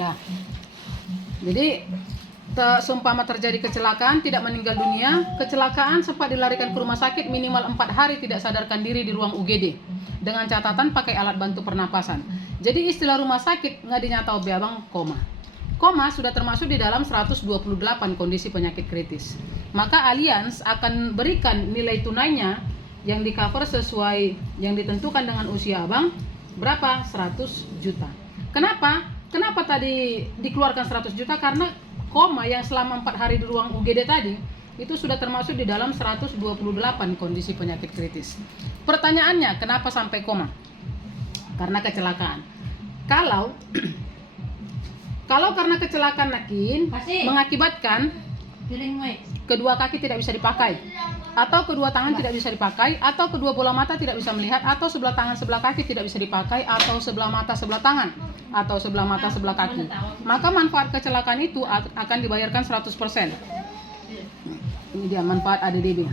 Dah. Jadi seumpama terjadi kecelakaan, tidak meninggal dunia, kecelakaan sempat dilarikan ke rumah sakit minimal 4 hari tidak sadarkan diri di ruang UGD dengan catatan pakai alat bantu pernapasan. Jadi istilah rumah sakit nggak dinyatau abang koma. Koma sudah termasuk di dalam 128 kondisi penyakit kritis. Maka Allianz akan berikan nilai tunainya yang di cover sesuai yang ditentukan dengan usia abang berapa? 100 juta. Kenapa? Kenapa tadi dikeluarkan 100 juta? Karena koma yang selama 4 hari di ruang UGD tadi itu sudah termasuk di dalam 128 kondisi penyakit kritis. Pertanyaannya, kenapa sampai koma? Karena kecelakaan. Kalau karena kecelakaan Nakin mengakibatkan kedua kaki tidak bisa dipakai, atau kedua tangan tidak bisa dipakai, atau kedua bola mata tidak bisa melihat, atau sebelah tangan sebelah kaki tidak bisa dipakai, atau sebelah mata sebelah tangan, atau sebelah mata sebelah kaki, maka manfaat kecelakaan itu akan dibayarkan 100%. Ini dia manfaat ADDB.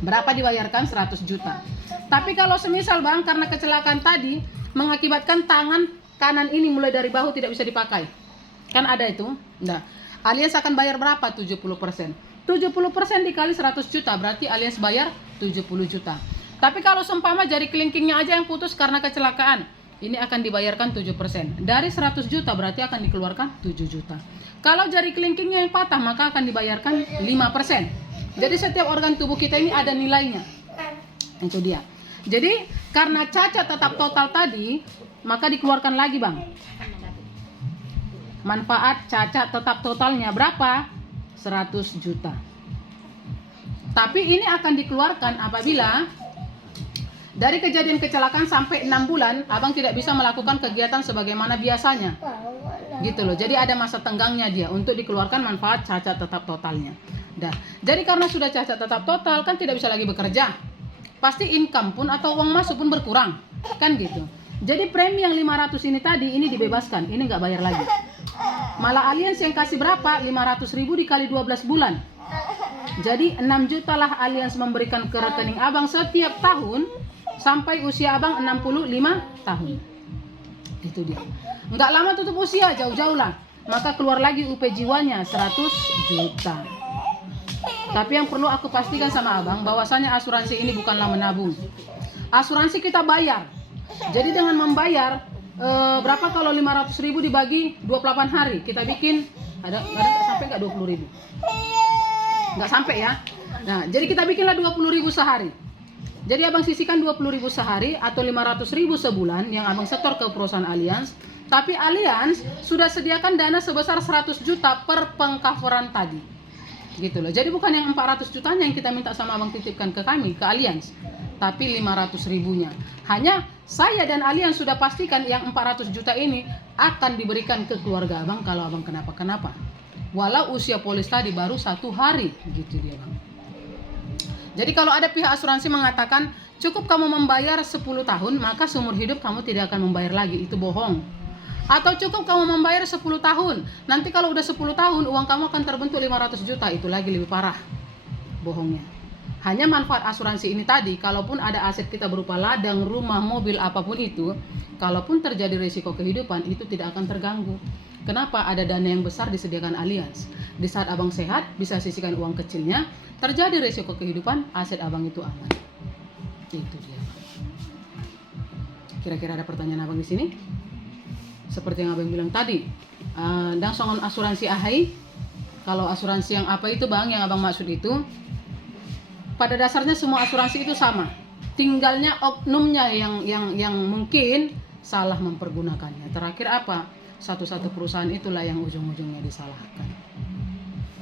Berapa dibayarkan? 100 juta. Tapi kalau semisal bang, karena kecelakaan tadi mengakibatkan tangan kanan ini mulai dari bahu tidak bisa dipakai, kan ada itu. Nah, Allianz akan bayar berapa? 70%. 70% dikali 100 juta berarti Allianz bayar 70 juta. Tapi kalau seumpama jari kelingkingnya aja yang putus karena kecelakaan, ini akan dibayarkan 7%. Dari 100 juta berarti akan dikeluarkan 7 juta. Kalau jari kelingkingnya yang patah maka akan dibayarkan 5%. Jadi setiap organ tubuh kita ini ada nilainya. Itu dia. Jadi karena cacat tetap total tadi, maka dikeluarkan lagi bang. Manfaat cacat tetap totalnya berapa? 100 juta. Tapi ini akan dikeluarkan apabila dari kejadian kecelakaan sampai 6 bulan abang tidak bisa melakukan kegiatan sebagaimana biasanya. Gitu loh. Jadi ada masa tenggangnya dia untuk dikeluarkan manfaat cacat tetap totalnya. Dah. Jadi karena sudah cacat tetap total kan tidak bisa lagi bekerja. Pasti income pun atau uang masuk pun berkurang. Kan gitu. Jadi premi yang 500 ini tadi ini dibebaskan. Ini nggak bayar lagi. Malah Allianz yang kasih berapa? 500.000 dikali 12 bulan. Jadi 6 juta lah Allianz memberikan ke rekening abang setiap tahun sampai usia abang 65 tahun. Itu dia. Nggak lama tutup usia, jauh-jauh lah. Maka keluar lagi UP jiwanya 100 juta. Tapi yang perlu aku pastikan sama abang bahwasanya asuransi ini bukanlah menabung. Asuransi kita bayar. Jadi dengan membayar berapa kalau 500.000 dibagi 28 hari kita bikin ada sampai nggak 20.000? Nggak sampai ya. Nah jadi kita bikinlah 20.000 sehari. Jadi abang sisihkan 20.000 sehari atau 500.000 sebulan yang abang setor ke perusahaan Allianz. Tapi Allianz sudah sediakan dana sebesar 100 juta per pengcoveran tadi. Gitu loh. Jadi bukan yang 400 jutanya yang kita minta sama abang titipkan ke kami, ke Allianz, tapi 500.000-nya. Hanya saya dan Allianz sudah pastikan yang 400 juta ini akan diberikan ke keluarga abang kalau abang kenapa-kenapa. Walau usia polis tadi baru 1 hari, gitu dia bang. Jadi kalau ada pihak asuransi mengatakan cukup kamu membayar 10 tahun, maka seumur hidup kamu tidak akan membayar lagi, itu bohong. Atau cukup kamu membayar 10 tahun, nanti kalau udah 10 tahun uang kamu akan terbentuk 500 juta, itu lagi lebih parah bohongnya. Hanya manfaat asuransi ini tadi, kalaupun ada aset kita berupa ladang, rumah, mobil, apapun itu, kalaupun terjadi risiko kehidupan itu tidak akan terganggu. Kenapa? Ada dana yang besar disediakan Allianz. Di saat abang sehat bisa sisihkan uang kecilnya, terjadi risiko kehidupan, aset abang itu aman. Itu dia. Kira-kira ada pertanyaan abang di sini? Seperti yang abang bilang tadi, dan songon asuransi ahai. Kalau asuransi yang apa itu bang, yang abang maksud itu, pada dasarnya semua asuransi itu sama. Tinggalnya oknumnya yang mungkin salah mempergunakannya. Terakhir apa? Satu-satu perusahaan itulah yang ujung-ujungnya disalahkan.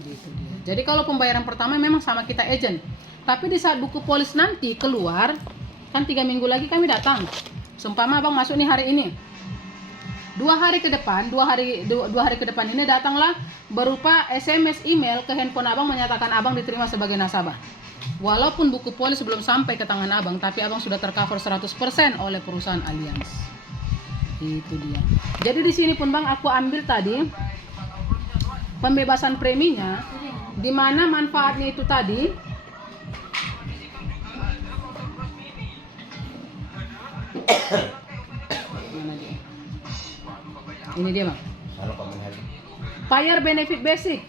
Gitu dia. Jadi kalau pembayaran pertama memang sama kita agent. Tapi di saat buku polis nanti keluar, kan 3 minggu lagi kami datang. Seumpama abang masuk nih hari ini. 2 hari ke depan ini datanglah berupa SMS email ke handphone abang menyatakan abang diterima sebagai nasabah. Walaupun buku polis belum sampai ke tangan abang, tapi abang sudah tercover 100% oleh perusahaan Allianz. Itu dia. Jadi di sini pun bang aku ambil tadi pembebasan preminya, di mana manfaatnya itu tadi ini dia bang. Fire benefit basic,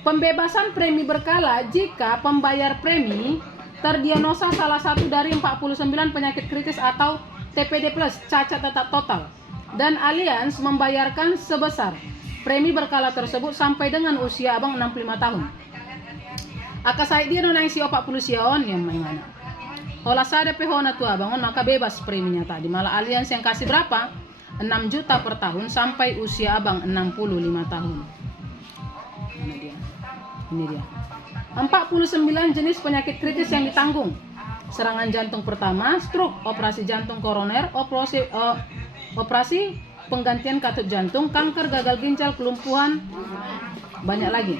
pembebasan premi berkala jika pembayar premi terdiagnosa salah satu dari 49 penyakit kritis atau TPD plus, cacat tetap total, dan Allianz membayarkan sebesar premi berkala tersebut sampai dengan usia abang 65 tahun. Akasai dia nonang si 40 sion yang mana. Hola sada pehona tua bangun maka bebas preminya tadi. Malah Allianz yang kasih berapa? 6 juta per tahun sampai usia abang 65 tahun. Ini dia. 49 jenis penyakit kritis yang ditanggung. Serangan jantung pertama, stroke, operasi jantung koroner, operasi penggantian katut jantung, kanker gagal ginjal, kelumpuhan, banyak lagi.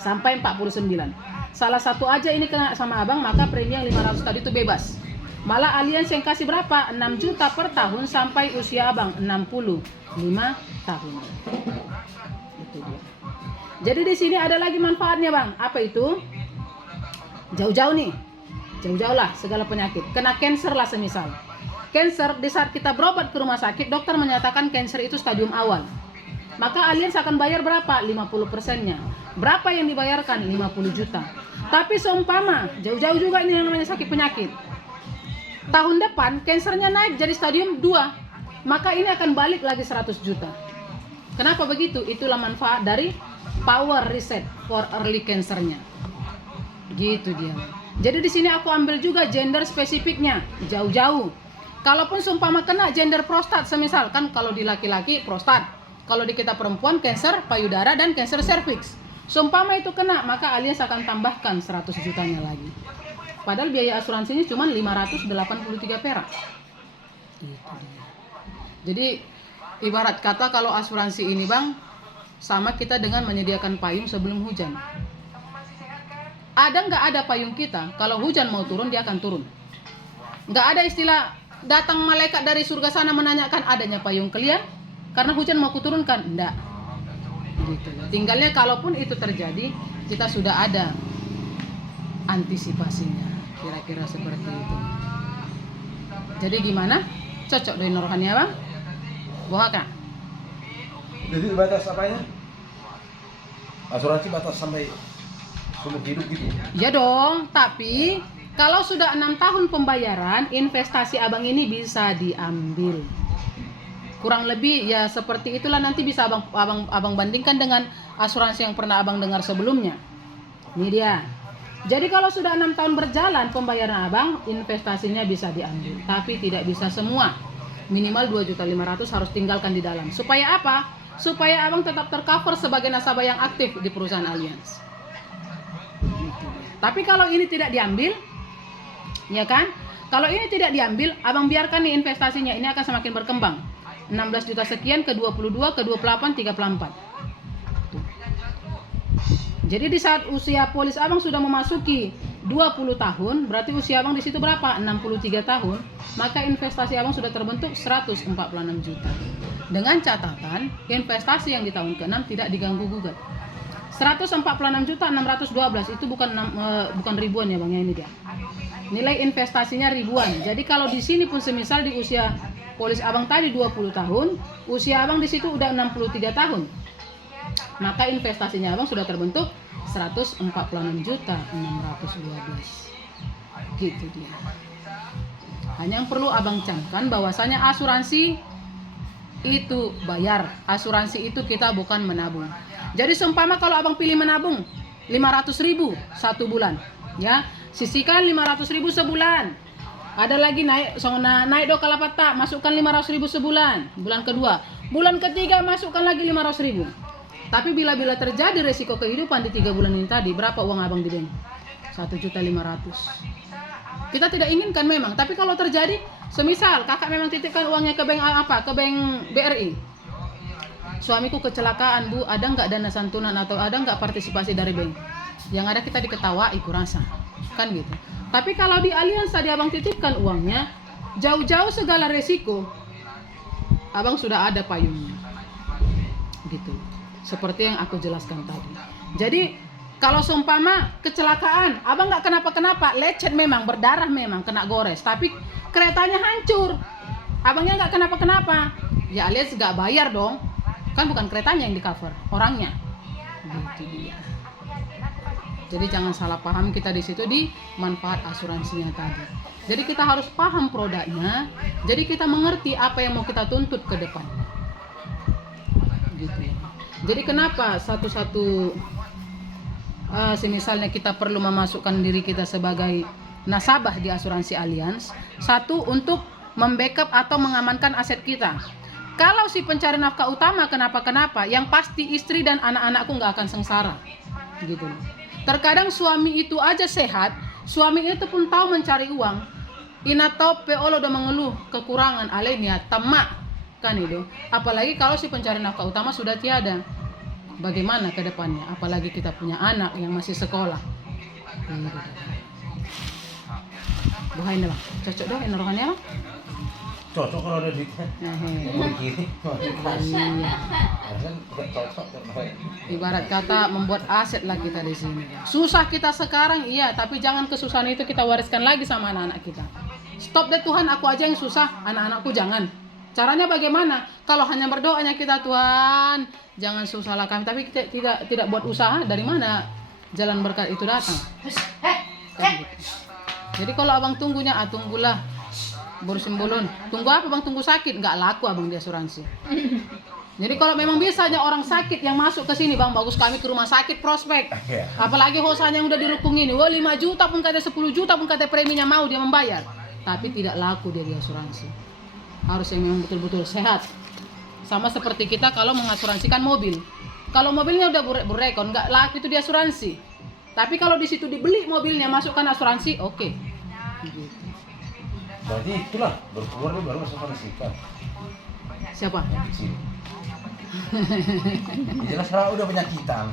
Sampai 49. Salah satu aja ini kena sama abang, maka premi yang 500 tadi itu bebas. Malah Allianz yang kasih berapa? 6 juta per tahun sampai usia abang 65 tahun. Itu dia. Jadi di sini ada lagi manfaatnya bang. Apa itu? Jauh-jauh nih. Jauh-jauh lah segala penyakit. Kena cancer lah semisal. Cancer di saat kita berobat ke rumah sakit, dokter menyatakan cancer itu stadium awal. Maka Allianz akan bayar berapa? 50%-nya. Berapa yang dibayarkan? 50 juta. Tapi seumpama jauh-jauh juga ini yang namanya sakit penyakit. Tahun depan kansernya naik jadi stadium 2. Maka ini akan balik lagi 100 juta. Kenapa begitu? Itulah manfaat dari power reset for early cancernya. Gitu dia. Jadi di sini aku ambil juga gender spesifiknya, jauh-jauh. Kalaupun seumpama kena gender prostat, semisal kan kalau di laki-laki prostat, kalau di kita perempuan kanker payudara dan kanker serviks. Seumpama itu kena, maka Allianz akan tambahkan 100 jutanya lagi. Padahal biaya asuransinya cuma 583 perak. Gitu dia. Jadi ibarat kata kalau asuransi ini bang, sama kita dengan menyediakan payung sebelum hujan. Ada nggak ada payung kita, kalau hujan mau turun dia akan turun. Nggak ada istilah datang malaikat dari surga sana menanyakan adanya payung kalian karena hujan mau kuturunkan, enggak. Gitu. Tinggalnya kalaupun itu terjadi, kita sudah ada antisipasinya, kira-kira seperti itu. Jadi gimana? Cocok dengan rohani bang? Bohong kak? Jadi batas apanya? Asuransi batas sampai seumur hidup gitu? Ya dong, tapi kalau sudah 6 tahun pembayaran, investasi abang ini bisa diambil. Kurang lebih ya seperti itulah, nanti bisa abang bandingkan dengan asuransi yang pernah abang dengar sebelumnya. Ini dia. Jadi kalau sudah 6 tahun berjalan pembayaran abang, investasinya bisa diambil, tapi tidak bisa semua. Minimal 2.500.000 harus tinggalkan di dalam. Supaya apa? Supaya abang tetap tercover sebagai nasabah yang aktif di perusahaan Allianz. Tapi kalau ini tidak diambil, ya kan? Kalau ini tidak diambil, abang biarkan nih investasinya, ini akan semakin berkembang. 16 juta sekian ke 22, ke 28, 34. Jadi di saat usia polis abang sudah memasuki 20 tahun, berarti usia abang di situ berapa? 63 tahun. Maka investasi abang sudah terbentuk 146 juta. Dengan catatan, investasi yang di tahun ke-6 tidak diganggu gugat. 146 juta 612 itu bukan ribuan ya bang ya, ini dia. Nilai investasinya ribuan. Jadi kalau di sini pun semisal di usia polis abang tadi 20 tahun, usia abang di situ udah 63 tahun. Maka investasinya abang sudah terbentuk 146 juta 612. Gitu dia. Hanya yang perlu abang camkan bahwasanya asuransi itu bayar. Asuransi itu kita bukan menabung. Jadi seumpama kalau abang pilih menabung 500.000 satu bulan, ya sisihkan 500.000 sebulan. Ada lagi naik do kalapata, masukkan 500.000 sebulan. Bulan kedua, bulan ketiga masukkan lagi 500.000. Tapi bila terjadi resiko kehidupan di 3 bulan ini tadi, berapa uang abang di bank? 1.500.000. Kita tidak inginkan memang, tapi kalau terjadi, semisal kakak memang titipkan uangnya ke bank apa? Ke bank BRI. Suamiku kecelakaan bu, ada nggak dana santunan atau ada nggak partisipasi dari bank? Yang ada kita diketawai kurasa, kan gitu. Tapi kalau di Allianz tadi abang titipkan uangnya, jauh-jauh segala resiko, abang sudah ada payungnya, gitu. Seperti yang aku jelaskan tadi. Jadi kalau seumpama kecelakaan, abang nggak kenapa-kenapa, lecet memang, berdarah memang, kena gores, tapi keretanya hancur, abangnya nggak kenapa-kenapa, ya Allianz nggak bayar dong. Kan bukan keretanya yang di cover, orangnya. Gitu dia. Jadi jangan salah paham kita di situ di manfaat asuransinya tadi. Jadi kita harus paham produknya. Jadi kita mengerti apa yang mau kita tuntut ke depan. Gitu ya. Jadi kenapa misalnya kita perlu memasukkan diri kita sebagai nasabah di asuransi Allianz. Satu, untuk membackup atau mengamankan aset kita. Kalau si pencari nafkah utama kenapa-kenapa, yang pasti istri dan anak-anakku nggak akan sengsara. Gitu. Terkadang suami itu aja sehat, suami itu pun tahu mencari uang. Ina tahu peolo udah mengeluh kekurangan alenia tamak kan itu. Apalagi kalau si pencari nafkah utama sudah tiada. Bagaimana ke depannya? Apalagi kita punya anak yang masih sekolah. Buhain dah, cocok dah rohannya bang. Cocok kalau ada di kiri. Iya. Kan tidak cocok kan. Ibarat kata membuat aset lah kita di sini. Susah kita sekarang iya, tapi jangan kesusahan itu kita wariskan lagi sama anak-anak kita. Stop deh Tuhan, aku aja yang susah, anak-anakku jangan. Caranya bagaimana? Kalau hanya berdoanya kita, Tuhan, jangan susahlah kami, tapi kita tidak buat usaha, dari mana jalan berkat itu datang? Kan gitu. Jadi kalau abang tunggunya, tunggulah borusin bolon. Tunggu apa bang? Tunggu sakit? Nggak laku abang di asuransi. Jadi kalau memang biasanya orang sakit yang masuk ke sini, bang, bagus kami ke rumah sakit prospek. Apalagi hosanya yang udah dirukung ini, 5 juta pun kata 10 juta pun kata preminya mau dia membayar. Tapi tidak laku dia di asuransi. Harus yang memang betul-betul sehat. Sama seperti kita kalau mengasuransikan mobil. Kalau mobilnya udah berekon, nggak laku itu di asuransi. Tapi kalau di situ dibeli mobilnya, masukkan asuransi, oke. Gitu. Berarti itulah baru keluar nih baru masuk asuransikan. Siapa? Yang kecil. Ya jelas kalau udah penyakitan.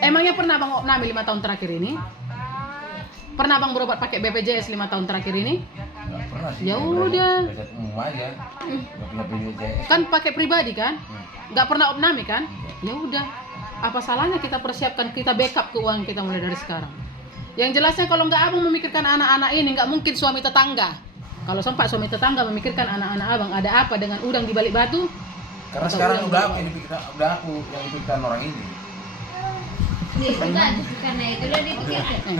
Emangnya pernah bang Opnami 5 tahun terakhir ini? Pernah bang berobat pakai BPJS 5 tahun terakhir ini? Nggak pernah sih. Ya udah. Belajar umum aja. Nggak punya BPJS. Kan pakai pribadi kan? Nggak pernah Opnami kan? Ya udah. Apa salahnya kita persiapkan, kita backup keuangan kita mulai dari sekarang. Yang jelasnya kalau nggak abang memikirkan anak-anak ini, nggak mungkin suami tetangga. Kalau sempat suami tetangga memikirkan anak-anak abang, ada apa dengan udang di balik batu? Karena Atau sekarang udang udah di aku bawah? yang dipikirkan orang ini. Iya, karena itulah dipikirkan.